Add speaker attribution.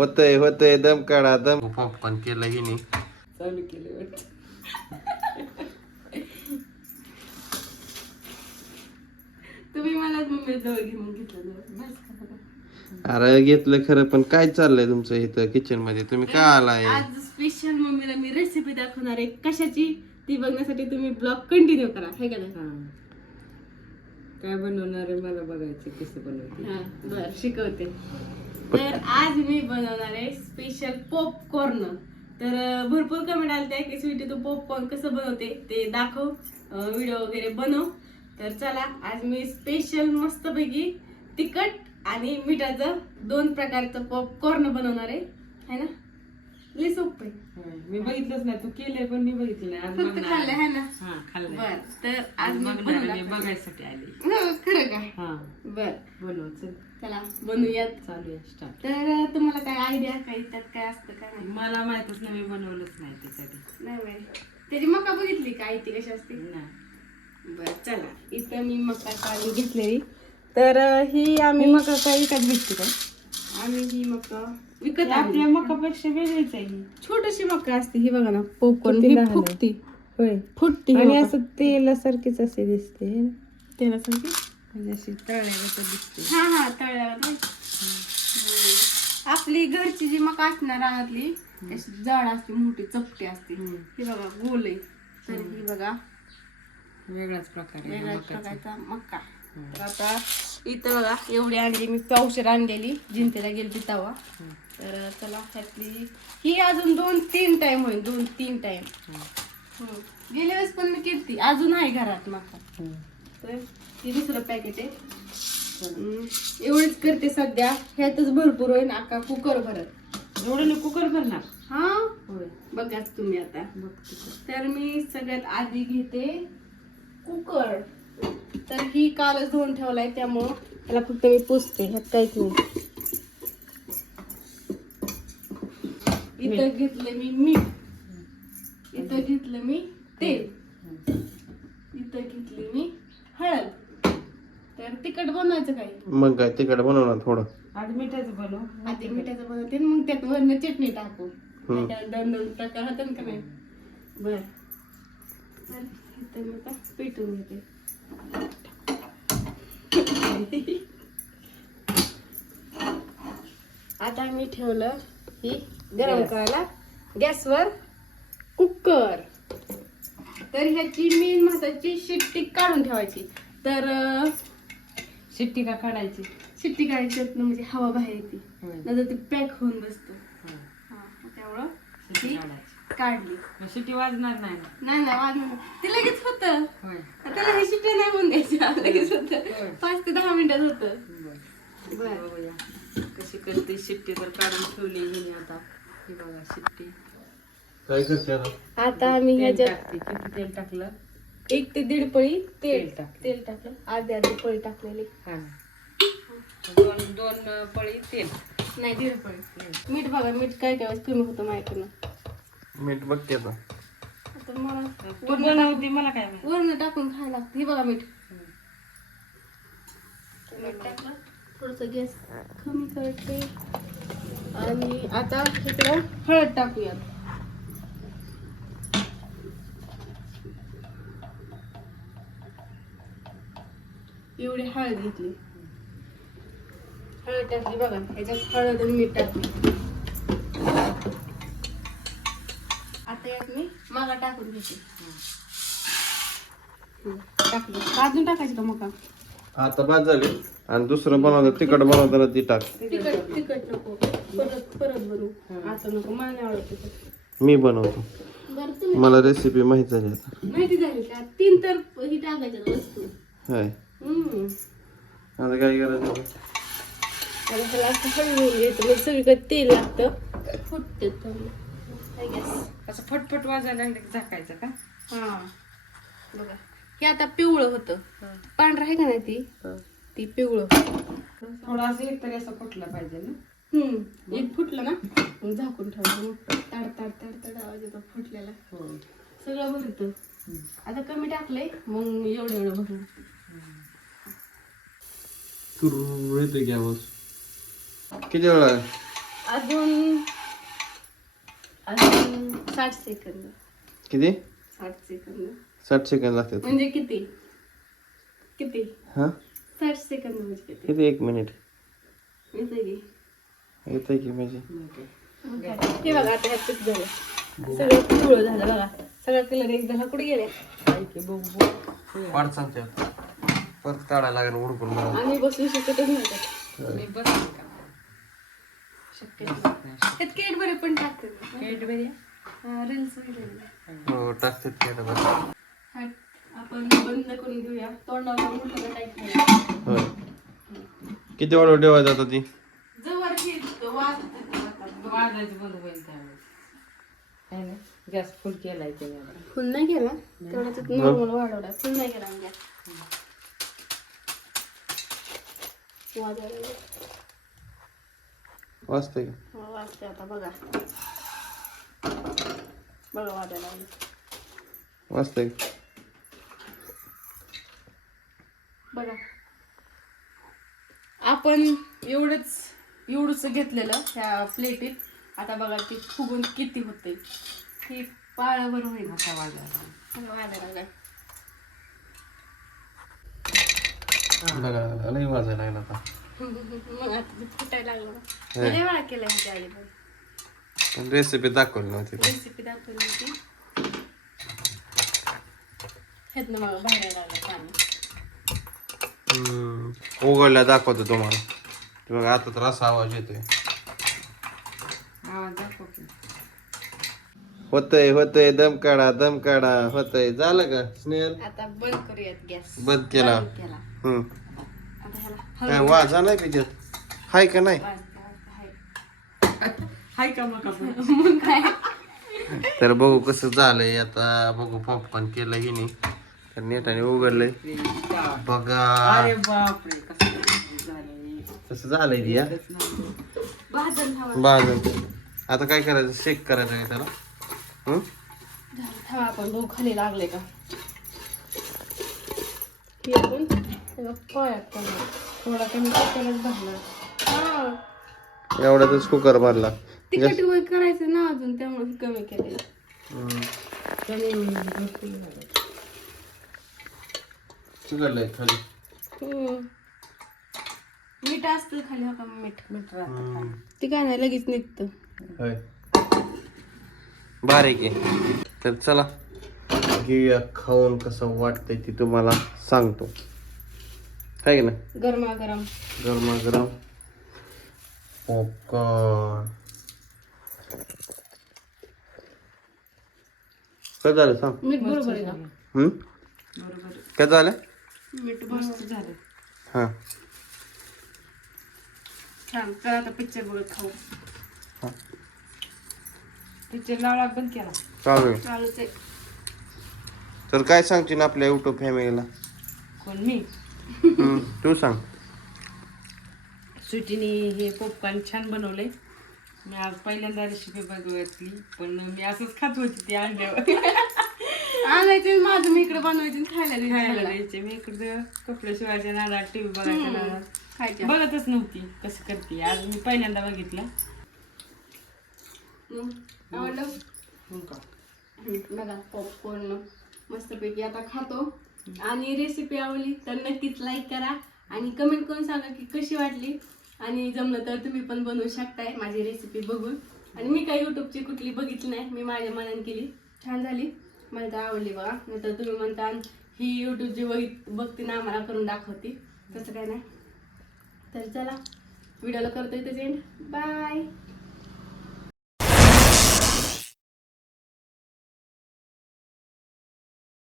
Speaker 1: होतय होतय दम काढा दम. पॉपकॉर्न केलं हिने
Speaker 2: चालू केले वाटतं.
Speaker 3: तुम्ही मला जवळ घेऊन घेतलं का.
Speaker 1: अरे घेतलं खरं पण काय चाललंय तुमचं इथं किचनमध्ये? तुम्ही का आलाय?
Speaker 3: आज स्पेशल मम्मीला मी रेसिपी दाखवणार आहे. कशाची? ती बघण्यासाठी तुम्ही ब्लॉग कंटिन्यू करा. हे का नाही?
Speaker 2: काय बनवणार आहे मला बघायचे कसं बनवते?
Speaker 3: हा, बर शिकवते. तर आज मी बनवणार आहे स्पेशल पॉपकॉर्न तर भरपूर कमेंट आले त्या की स्वीटी तू पॉपकॉर्न कसं बनवते ते दाखव व्हिडिओ वगैरे बनव. तर चला आज मी स्पेशल मस्तपैकी तिखट आणि मिठाचं दोन प्रकारचं पॉपकॉर्न बनवणार आहे. है ना? लई सोपं. आहे.
Speaker 2: मी बघितलंच नाही. तू केलंय पण मी बघितलं नाही. आज
Speaker 3: फक्त
Speaker 2: बघणार
Speaker 3: खाल्लं
Speaker 2: आहे.
Speaker 3: आहे ना?
Speaker 2: हा
Speaker 3: बर तर
Speaker 2: आज
Speaker 3: मी
Speaker 2: बघायसाठी आली.
Speaker 3: हं, खरं काय
Speaker 2: हा.
Speaker 3: बर.
Speaker 2: बनव चल.
Speaker 3: चला बनवूयात.
Speaker 2: चालू आहे स्टार्ट
Speaker 3: तर तुम्हाला काय आयडिया काय त्यात काय असतं काय नाही?
Speaker 2: मला माहितच नाही मी बनवलंच नाही त्यासाठी
Speaker 3: नाही माहीत. त्याची मका बघितली का? आई ती कशी असते?
Speaker 2: नाही.
Speaker 3: बर चला. इथं मी मका काढून घेतलेली. तर अं, ही आम्ही मका काय विकत भेटते का आम्ही ही मका. विकत
Speaker 2: आपल्या मकापेक्षा वेगळीच आहे ही.
Speaker 3: छोटीशी मका असते ही बघा ना पॉपकॉर्न
Speaker 2: किती
Speaker 3: ही
Speaker 2: लहान आहे.
Speaker 3: फुटती.
Speaker 2: होय.
Speaker 3: फुटती
Speaker 2: आणि
Speaker 3: आणि
Speaker 2: असं तेलासारखीच असे दिसते है ना?
Speaker 3: त्याला सांगते
Speaker 2: म्हणजे अशी तळल्यागत दिसते.
Speaker 3: हा हा तळल्यावर नाही हम्म. आपली घरची जी मका असणार रानातली अशी जाड असते मोठी चपटी असते.
Speaker 2: हम्म.
Speaker 3: ही बघा गोल आहे. तर ही बघा.
Speaker 2: वेगळाच प्रकार आहे
Speaker 3: वेगळ्याच
Speaker 2: मकाचा.
Speaker 3: प्रकारचा मका. तर आता इथं बघा एवढी आणली मी पावशेर आणलेली जिंतेला गेली तवा. तर चला ह्यातली ही अजून दोन तीन टाइम होईल दोन तीन टाइम. गेल्या वेळेस पण मी केली अजून आहे घरात मका. तर हे दुसरं पॅकेट आहे. एवढीच करते सध्या ह्यातच भरपूर होईल आका कुकर भरत
Speaker 2: एवढं कुकर भरणार
Speaker 3: हा
Speaker 2: होय
Speaker 3: बघाच तुम्ही आता. तर मी सगळ्यात आधी घेते कुकर तर ही कालच धुवून ठेवलाय त्यामुळं त्याला फक्त मी पुसते ह्यात काहीच नाही. इथं घेतलं मी मीठ. इथं घेतलं मी तेल. इथं घेतली मी हळद. तर तिखट बनवायचं काय?
Speaker 1: मग काय तिकडे बनव ना थोडं.
Speaker 2: आधी मिठाचं बनव.
Speaker 3: आधी मिठाचं बनवते आणि मग त्यात वरण चटणी टाकू.
Speaker 1: हम्म.
Speaker 3: दोन दोन प्रकार होतात का नाही? बर. तर इथं मी आता पेटून घेते. आता मी ठेवलं ही गरम. करायला. गॅसवर कुकर. तर ह्याची मेन महत्वाची शिट्टी काढून ठेवायची. तर
Speaker 2: शिट्टी का काढायची?
Speaker 3: शिट्टी काढायची म्हणजे हवा बाहेर येते. नंतर ते पॅक होऊन बसतो. हा, त्यामुळं काढली.
Speaker 2: मग शिट्टी वाजणार नाही ना
Speaker 3: नाही नाही वाजणार. ते लगेच होतं.
Speaker 2: होय.
Speaker 3: त्याला हे शिट्ट्या नाही होऊन द्यायच्या. लगेच होतं. पाच ते दहा मिनिटात होतं.
Speaker 2: बरं.
Speaker 3: बर.
Speaker 2: बघूया. कशी करते शिट्टी तर काढून ठेवली हिने आता. ही बघा शिट्टी.
Speaker 1: काय करते आता?
Speaker 3: आता आम्ही
Speaker 2: तेल
Speaker 3: ह्याच्यात
Speaker 2: टाकते. किती तेल टाकलं?
Speaker 3: एक ते दीड पळी तेल
Speaker 2: तेल टाकलं.
Speaker 3: तेल टाकलं. अर्धी अर्धी पळी टाकलेली.
Speaker 2: हा. दोन दोन पळी तेल.
Speaker 3: नाही दीड पळी. मीठ बघा मीठ काय काय वेळेस कमी होतं माझ्याकडनं
Speaker 1: मीठ बघते आता.
Speaker 3: आता मला
Speaker 2: तू बनवते मला काय माहिती?
Speaker 3: वरण टाकून खायला लागतं. हे बघा मीठ. मीठ टाकलं. थोडस गॅस कमी करते. आणि आता इकडं हळद टाकूया एवढी हळद घेतली. हळद टाकली बघा. ह्याच्यात हळद आणि मीठ टाकली आता यात मी मागा टाकून घेते टाकली अजून टाकायची का मका?
Speaker 1: आता बाद झाली. आणि दुसरं बनवतं तिकड बनवताना ती टाक.
Speaker 3: तिखट तिखट नको. परत परत बनवू. आता नको मला नाही आवडत तिखट
Speaker 1: मी बनवतो.
Speaker 3: बरं तुम्ही
Speaker 1: मला रेसिपी माहीत झाली आता.
Speaker 3: माहिती झाली का? तीन तर ही टाकायच्या वस्तू.
Speaker 1: हाय. आता काय करायचं
Speaker 3: असं म्हणजे सगळीकडे तेल लागतं. फुटते
Speaker 2: असं फटफट वाजायला लागलं की झाकायचं का?
Speaker 3: हा. बघा. हे आता पिवळं होतं. पांढरं आहे का नाही ती? ती पिवळं.
Speaker 2: थोडं असं एक तरी असं फुटलं पाहिजे ना?
Speaker 3: हम्म. एक फुटलं ना? मग झाकून ठेवायचं मग ताड ताड ताड ताड आवाज येतो फुटलेला.
Speaker 2: हो.
Speaker 3: सगळं भरतं. आता कमी टाकलंय मग एवढं एवढं भरून.
Speaker 1: किती वेळ
Speaker 3: अजून अजून साठ सेकंद
Speaker 1: किती?
Speaker 3: साठ सेकंद
Speaker 1: साठ सेकंद लागतात.
Speaker 3: म्हणजे किती? किती?
Speaker 1: हा?
Speaker 3: साठ सेकंद म्हणजे किती?
Speaker 1: किती? एक मिनिट
Speaker 3: येतं की?
Speaker 1: येत आहे की म्हणजे?
Speaker 3: हे बघा आता ह्यात कसं झालं? सगळं पिवळं झालं बघा. सगळा कलर एक झाला कुठे गेले?
Speaker 1: वाटचालच्या परत काढायला लागेल उडकून मला
Speaker 3: आम्ही बसू शकतच नाही
Speaker 2: मी का?
Speaker 3: त्यात कॅडबरी पण टाकतात.
Speaker 2: कॅडबरी?
Speaker 3: रील्स वगैरे.
Speaker 1: हो टाकतात की आता बरं.
Speaker 3: आपण बंद करून घेऊया.
Speaker 1: होय. किती वेळ ठेवायचं आता ती?
Speaker 3: जवळ ही वाज
Speaker 2: वाजायचं बंद होईल त्यावेळेस. ना गॅस फुल केलाय त्याला
Speaker 3: फुल नाही केला? तेवढा नॉर्मल वाढवला. फुल नाही केला म्हणजे. वाजायला लागलं.
Speaker 1: वाजतंय का?
Speaker 3: हो, वाजते आता बघा. बघा वाजायला.
Speaker 1: वाजतंय
Speaker 3: बघा. आपण एवढंच एवढंच घेतलेलं त्या प्लेटीत आता बघा ते फुगून किती होते हे पाळावर होईल
Speaker 2: वाजला
Speaker 3: वाजायला लागलं.
Speaker 1: बघा लई वाजायला लागला आता.
Speaker 3: मग आता ते फुटायला लागलं. लय वेळा केलं ह्याच्या आधी पण.
Speaker 1: पण रेसिपी दाखवली नव्हती का?
Speaker 3: रेसिपी दाखवली होती. ह्यातनं मग बाहेर यायला लागलं पाणी.
Speaker 1: हम्म. उघडल्या दाखवतो तुम्हाला. ते बघा आता तर असा आवाज येतोय.
Speaker 2: आवाज दाखव की.
Speaker 1: होतय होतय दम काढा दम काढा. होतय. झालं का स्नेहल?
Speaker 3: आता बंद करूयात गॅस.
Speaker 1: बंद केला.
Speaker 3: बंद केला.
Speaker 1: हम्म.
Speaker 3: आता ह्याला
Speaker 1: काय
Speaker 3: हळू
Speaker 1: वाजा नाही पिच्यात हाय का नाही?
Speaker 3: वाजता वाजता हाय.
Speaker 2: हाय का मग आपण
Speaker 3: मग काय?
Speaker 1: तर बघू कसं झालंय आता बघू पॉपकॉर्न केलं हिने. तर नेटाने उघडलंय. बघा.
Speaker 2: अरे बापरे कसं झालंय?
Speaker 1: तसं झालंय ती हा?
Speaker 3: भाजून थांबा
Speaker 1: बाजून आता काय करायचं? शेक करायचं आहे त्याला. हम्म?
Speaker 3: झालं, थांबा आपण. बघू खाली लागले का? हे आपण त्याला पोळ्यात. थोडा कमी कुकरच भरला हा
Speaker 1: एवढ्यातच कुकर भरला.
Speaker 3: तिखट वगैरे करायचं ना अजून त्यामुळे कमी केले
Speaker 1: हम्म.
Speaker 2: कमी भरपूर झालं
Speaker 1: उघडलंय खाली.
Speaker 3: मीठ असतं खाली हो का मीठ
Speaker 2: मीठ राहतं.
Speaker 3: ते काय नाही लगेच निघतं.
Speaker 1: होय. बारीक आहे. तर चला. घेऊया खाऊन कसं वाटतंय ते तुम्हाला सांगतो. आहे की ना?
Speaker 3: गरमागरम.
Speaker 1: गरमागरम. पॉपकॉर्न काय झालं सांग?
Speaker 3: मीठ बरोबर आहे का?
Speaker 1: हम्म? काय झालं?
Speaker 3: मीठ
Speaker 2: मस्त झालं.
Speaker 1: हां.
Speaker 3: छान. तर आता पिक्चर बघत खाऊ.
Speaker 2: पिक्चर लावला बंद केला.
Speaker 1: चालू आहे.
Speaker 3: चालूच आहे.
Speaker 1: तर काय सांगशील ना आपल्या युट्यूब फॅमिलीला
Speaker 2: कोण? मी?
Speaker 1: हम्म, तू सांग.
Speaker 2: सुटीने हे पॉपकॉर्न छान बनवले मी आज पहिल्यांदा रेसिपी बघितली पण मी असंच खात होती ती आणल्यावर
Speaker 3: आणायचे माझं मी इकडे बनवायचे आणि खायला
Speaker 2: खायला
Speaker 3: द्यायचे
Speaker 2: द्यायचे. मी इकडं कपडे शिवायच्या नादात टी व्ही बघायच्या नादात
Speaker 3: खायच्या.
Speaker 2: बघतच नव्हती कसं करते. आज मी पहिल्यांदा बघितलं.
Speaker 3: मग आवडलं?
Speaker 2: हो का?
Speaker 3: हम्म, बघा पॉपकॉर्न मस्तपैकी आता खातो. आणि रेसिपी आवडली तर नक्कीच लाईक करा आणि कमेंट करून सांगा की कशी वाटली. आणि जमलं तर तुम्ही पण बनवू शकताय माझी रेसिपी बघून. आणि मी काही यूट्यूबची कुठली बघितली नाही मी माझ्या मनाने केली. छान झाली. मला तर आवडली बघा. नंतर तुम्ही म्हणता ही यूट्यूबची बघित बघते ना आम्हाला करून दाखवते. तसं काय नाही. तर चला व्हिडिओला करतो इथेच एंड बाय